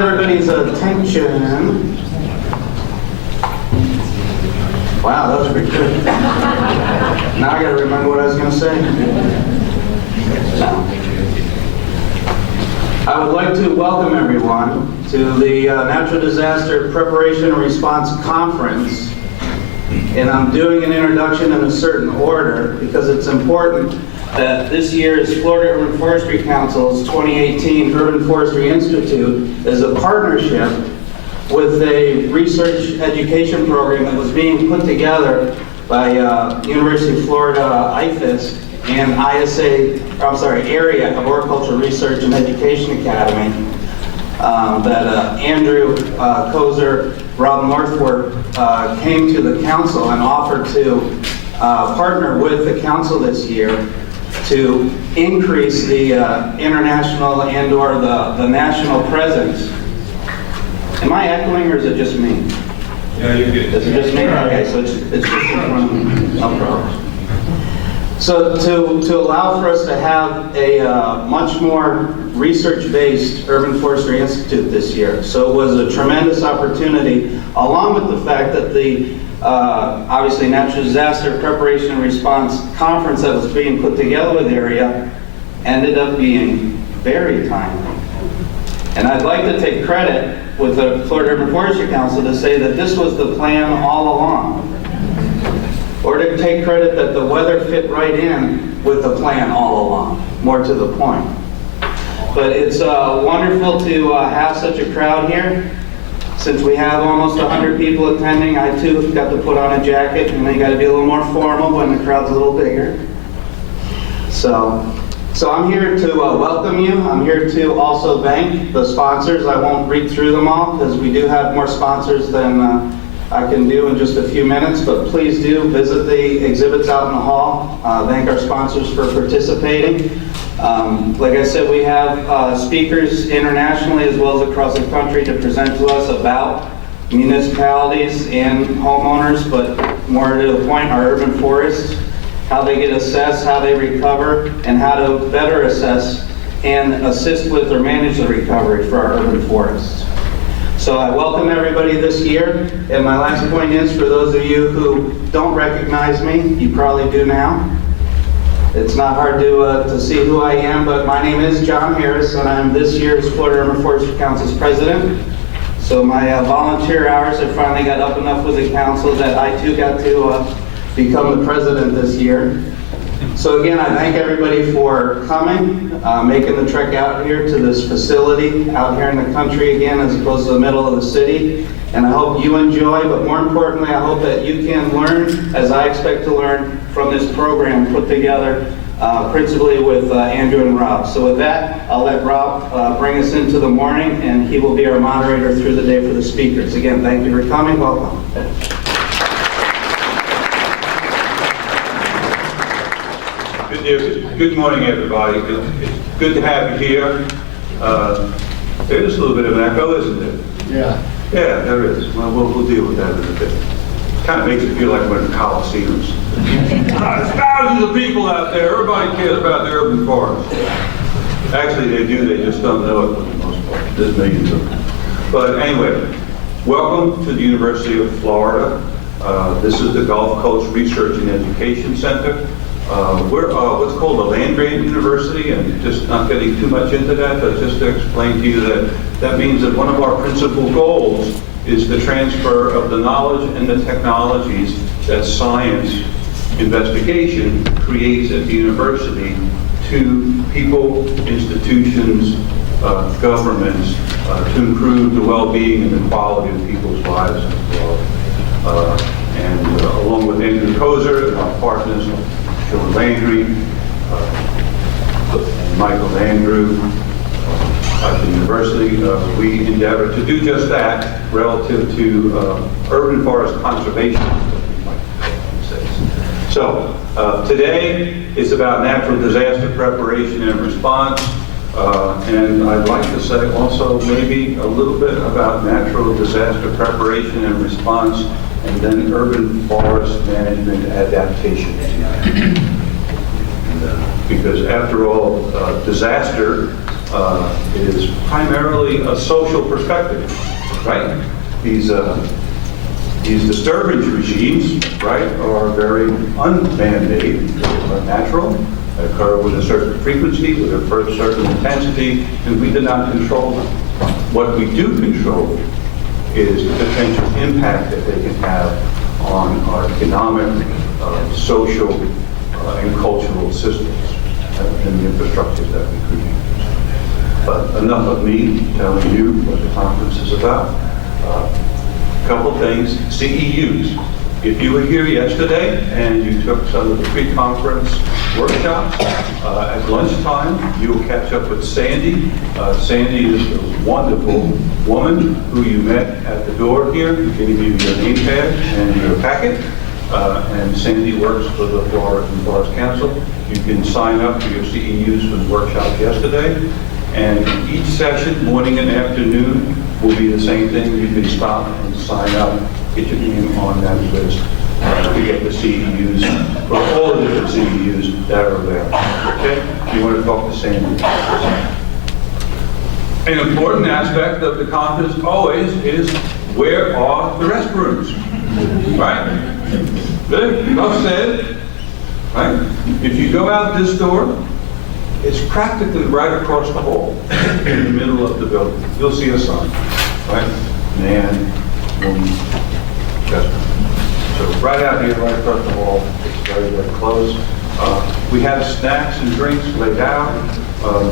Everybody's attention. Wow, that was pretty good. Now I gotta remember what I was gonna say. I would like to welcome everyone to the Natural Disaster Preparation and Response Conference. And I'm doing an introduction in a certain order because it's important that this year's Florida Urban Forestry Council's 2018 Urban Forestry Institute is a partnership with a research education program that was being put together by University of Florida IFIS and Area of Horticultural Research and Education Academy that Andrew Kozer, Rob Northworth came to the council and offered to partner with the council this year to increase the international and or the national presence. Am I echoing or is it just me? Yeah, you're good. Is it just me? Okay, so it's just in front of me. No problem. So to allow for us to have a much more research-based Urban Forestry Institute this year. So it was a tremendous opportunity, along with the fact that the obviously Natural Disaster Preparation and Response Conference that was being put together with Area ended up being very timely. And I'd like to take credit with the Florida Urban Forestry Council to say that this was the plan all along. Or to take credit that the weather fit right in with the plan all along, more to the point. But it's wonderful to have such a crowd here. Since we have almost 100 people attending, I too got to put on a jacket, and they got to be a little more formal when the crowd's a little bigger. So I'm here to welcome you. I'm here to also thank the sponsors. I won't read through them all because we do have more sponsors than I can do in just a few minutes, but please do visit the exhibits out in the hall. Thank our sponsors for participating. Like I said, we have speakers internationally as well as across the country to present to us about municipalities and homeowners, but more to the point, our urban forests, how they get assessed, how they recover, and how to better assess and assist with or manage the recovery for our urban forests. So I welcome everybody this year, and my last point is, for those of you who don't recognize me, you probably do now. It's not hard to see who I am, but my name is John Harris, and I'm this year's Florida Urban Forestry Council's president. So my volunteer hours have finally got up enough with the council that I too got to become the president this year. So again, I thank everybody for coming, making the trek out here to this facility out here in the country again, as opposed to the middle of the city. And I hope you enjoy, but more importantly, I hope that you can learn, as I expect to learn, from this program put together principally with Andrew and Rob. So with that, I'll let Rob bring us into the morning, and he will be our moderator through the day for the speakers. Again, thank you for coming. Welcome. Good morning, everybody. It's good to have you here. There's a little bit of an echo, isn't there? Yeah. Yeah, there is. Well, we'll deal with that in a bit. Kind of makes it feel like we're in Coliseums. There's thousands of people out there. Everybody cares about the urban forest. Actually, they do. They just don't know it for the most part. There's millions of them. But anyway, welcome to the University of Florida. This is the Gulf Coast Research and Education Center. We're what's called a land-grant university, and just not getting too much into that, but just to explain to you that means that one of our principal goals is the transfer of the knowledge and the technologies that science investigation creates at the university to people, institutions, governments, to improve the well-being and the quality of people's lives as well. And along with Andrew Kozer and our partners, Sean Landry, Michael Andrew, at the university, we endeavor to do just that relative to urban forest conservation. So today is about natural disaster preparation and response, and I'd like to say also maybe a little bit about natural disaster preparation and response, and then urban forest management adaptation. Because after all, disaster is primarily a social perspective, right? These disturbance regimes, right, are very unman-made, are natural, occur with a certain frequency, with a certain intensity, and we do not control them. What we do control is the potential impact that they can have on our economic, social, and cultural systems and the infrastructures that we create. But enough of me telling you what the conference is about. Couple things, CEUs. If you were here yesterday and you took some of the pre-conference workshops, at lunchtime, you'll catch up with Sandy. Sandy is a wonderful woman who you met at the door here, who gave you your name tag and your packet. And Sandy works for the Florida and Forest Council. You can sign up for your CEUs for the workshop yesterday. And each session, morning and afternoon, will be the same thing. You can stop and sign up, get your name on that list to get the CEUs, for all the different CEUs that are there. Okay? You want to talk to Sandy. An important aspect of the conference always is, where are the restrooms? Right? Good? Enough said. Right? If you go out this door, it's practically right across the hall, in the middle of the building. You'll see a sign, right? Man, woman, restroom. So right out here, right across the hall, it's very, very close. We have snacks and drinks laid out.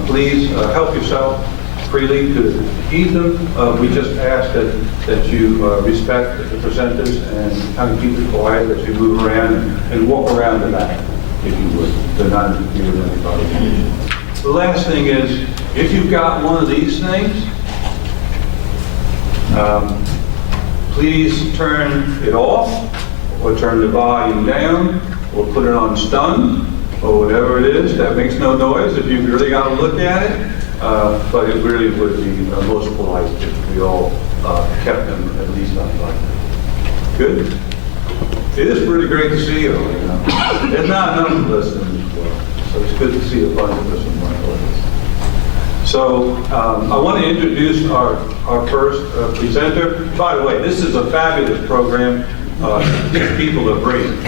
Please help yourself freely to eat them. We just ask that you respect the presenters and kind of keep it quiet as you move around and walk around the back, if you would. They're not interfering with anybody. The last thing is, if you've got one of these things, please turn it off, or turn the volume down, or put it on stun, or whatever it is that makes no noise if you really got to look at it. But it really would be most polite if we all kept them at least unplugged. Good? It is pretty great to see you. There's not enough of us in this world, so it's good to see a bunch of us in one place. So I want to introduce our first presenter. By the way, this is a fabulous program. These people are brilliant.